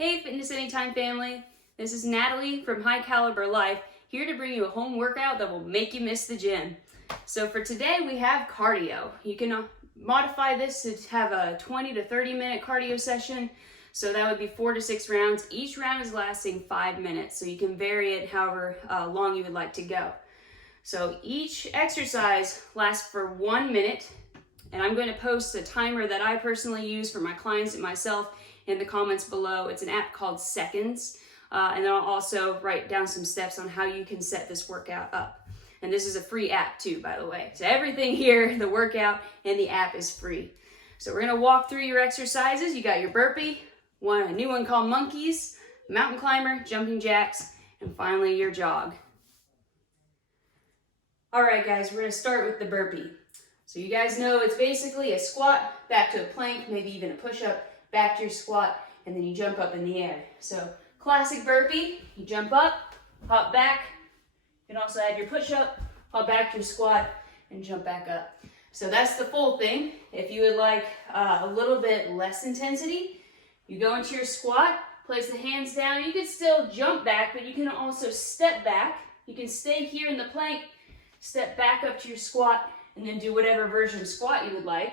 Hey Fitness Anytime family, this is Natalie from High Caliber Life, here to bring you a home workout that will make you miss the gym. So for today we have cardio. You can modify this to have a 20 to 30 minute cardio session. So that would be 4 to 6 rounds. Each round is lasting 5 minutes, so you can vary it however long you would like to go. So each exercise lasts for 1 minute, and I'm going to post a timer that I personally use for my clients and myself in the comments below. It's an app called Seconds, and then I'll also write down some steps on how you can set this workout up. And this is a free app too, by the way. So everything here, the workout and the app, is free. So we're gonna walk through your exercises. You got your burpee, a new one called monkeys, mountain climber, jumping jacks, and finally your jog. All right guys, we're gonna start with the burpee. So you guys know it's basically a squat, back to a plank, maybe even a push-up, back to your squat, and then you jump up in the air. So classic burpee, you jump up, hop back. You can also add your push-up, hop back to your squat, and jump back up. So that's the full thing. If you would like a little bit less intensity, you go into your squat, place the hands down. You can still jump back, but you can also step back. You can stay here in the plank, step back up to your squat, and then do whatever version of squat you would like.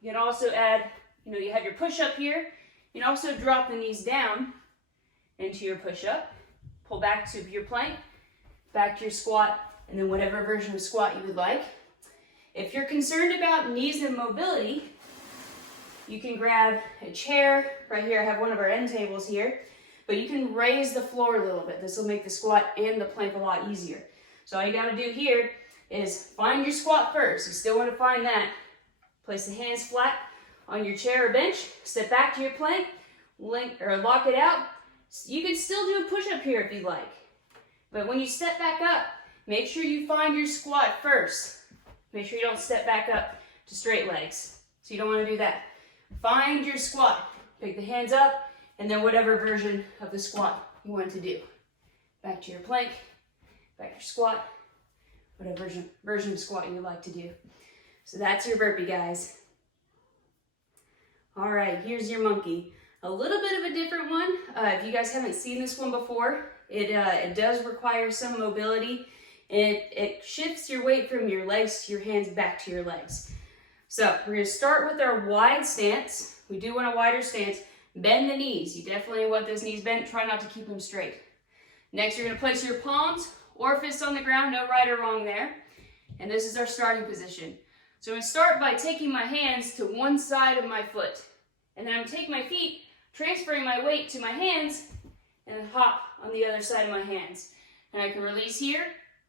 You can also add, you have your push-up here. You can also drop the knees down into your push-up, pull back to your plank, back to your squat, and then whatever version of squat you would like. If you're concerned about knees and mobility, you can grab a chair. Right here, I have one of our end tables here, but you can raise the floor a little bit. This will make the squat and the plank a lot easier. So all you gotta do here is find your squat first. You still wanna find that. Place the hands flat on your chair or bench, step back to your plank, lock it out. You can still do a push-up here if you'd like. But when you step back up, make sure you find your squat first. Make sure you don't step back up to straight legs. So you don't want to do that. Find your squat. Pick the hands up, and then whatever version of the squat you want to do. Back to your plank, back to your squat, whatever version of squat you would like to do. So that's your burpee, guys. All right, here's your monkey. A little bit of a different one. If you guys haven't seen this one before, it does require some mobility. It shifts your weight from your legs to your hands back to your legs. So we're gonna start with our wide stance. We do want a wider stance. Bend the knees. You definitely want those knees bent. Try not to keep them straight. Next, you're gonna place your palms or fists on the ground, no right or wrong there. And this is our starting position. So I'm gonna start by taking my hands to one side of my foot. And then I'm gonna take my feet, transferring my weight to my hands, and then hop on the other side of my hands. And I can release here,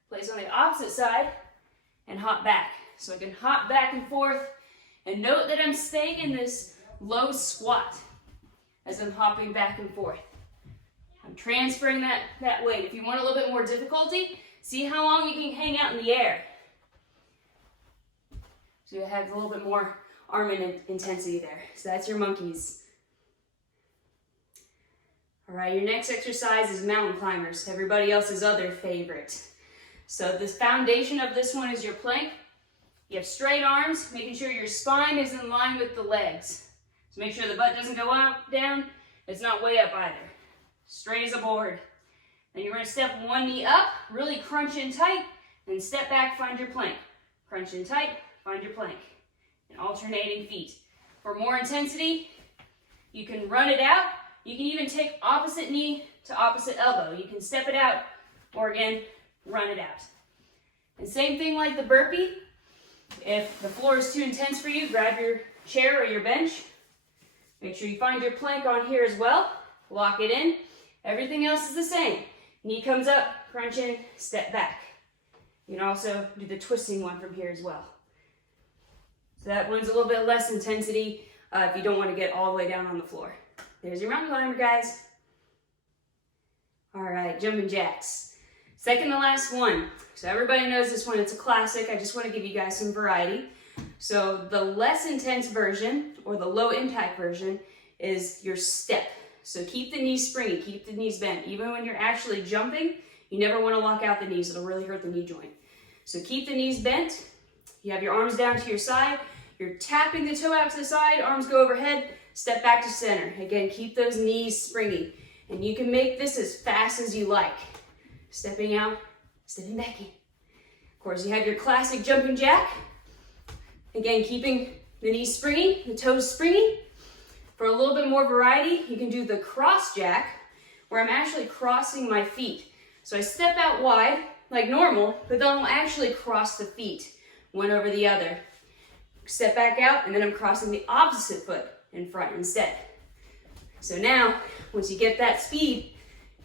place on the opposite side, and hop back. So I can hop back and forth, and note that I'm staying in this low squat as I'm hopping back and forth. I'm transferring that weight. If you want a little bit more difficulty, see how long you can hang out in the air. So you have a little bit more arm intensity there. So that's your monkeys. All right, your next exercise is mountain climbers, everybody else's other favorite. So the foundation of this one is your plank. You have straight arms, making sure your spine is in line with the legs. So make sure the butt doesn't go out, down. It's not way up either. Straight as a board. Then you're gonna step one knee up, really crunch in tight, and step back, find your plank. Crunch in tight, find your plank. And alternating feet. For more intensity, you can run it out. You can even take opposite knee to opposite elbow. You can step it out, or again, run it out. And same thing like the burpee. If the floor is too intense for you, grab your chair or your bench. Make sure you find your plank on here as well. Lock it in. Everything else is the same. Knee comes up, crunch in, step back. You can also do the twisting one from here as well. So that one's a little bit less intensity if you don't want to get all the way down on the floor. There's your mountain climber, guys. All right, jumping jacks. Second to last one. So everybody knows this one, it's a classic. I just want to give you guys some variety. So the less intense version, or the low impact version, is your step. So keep the knees springy, keep the knees bent. Even when you're actually jumping, you never want to lock out the knees. It'll really hurt the knee joint. So keep the knees bent. You have your arms down to your side. You're tapping the toe out to the side, arms go overhead. Step back to center. Again, keep those knees springy. And you can make this as fast as you like. Stepping out, stepping back in. Of course, you have your classic jumping jack. Again, keeping the knees springy, the toes springy. For a little bit more variety, you can do the cross jack, where I'm actually crossing my feet. So I step out wide, like normal, but then I'll actually cross the feet, one over the other. Step back out, and then I'm crossing the opposite foot in front instead. So now, once you get that speed,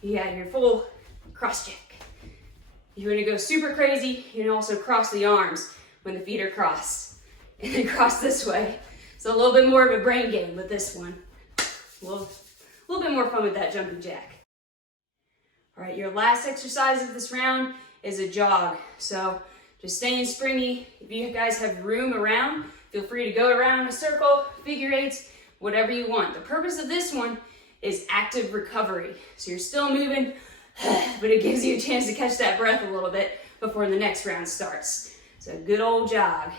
you have your full cross jack. If you want to go super crazy, you can also cross the arms when the feet are crossed. And then cross this way. So a little bit more of a brain game with this one. A little bit more fun with that jumping jack. All right, your last exercise of this round is a jog. So just staying springy. If you guys have room around, feel free to go around in a circle, figure eights, whatever you want. The purpose of this one is active recovery. So you're still moving, but it gives you a chance to catch that breath a little bit before the next round starts. So good old jog.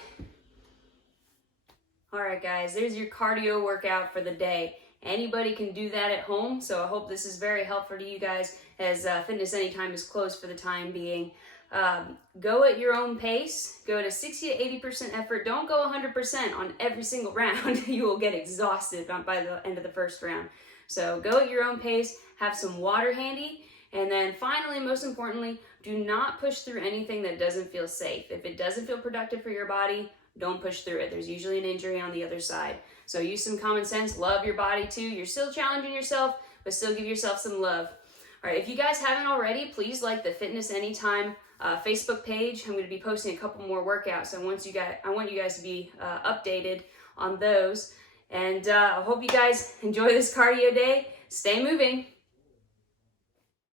All right, guys, there's your cardio workout for the day. Anybody can do that at home, so I hope this is very helpful to you guys as Fitness Anytime is closed for the time being. Go at your own pace. Go to 60 to 80% effort. Don't go 100% on every single round. You will get exhausted by the end of the first round. So go at your own pace. Have some water handy. And then finally, most importantly, do not push through anything that doesn't feel safe. If it doesn't feel productive for your body, don't push through it. There's usually an injury on the other side. So use some common sense. Love your body too. You're still challenging yourself, but still give yourself some love. All right, if you guys haven't already, please like the Fitness Anytime Facebook page. I'm going to be posting a couple more workouts. I want you guys to be updated on those. And I hope you guys enjoy this cardio day. Stay moving.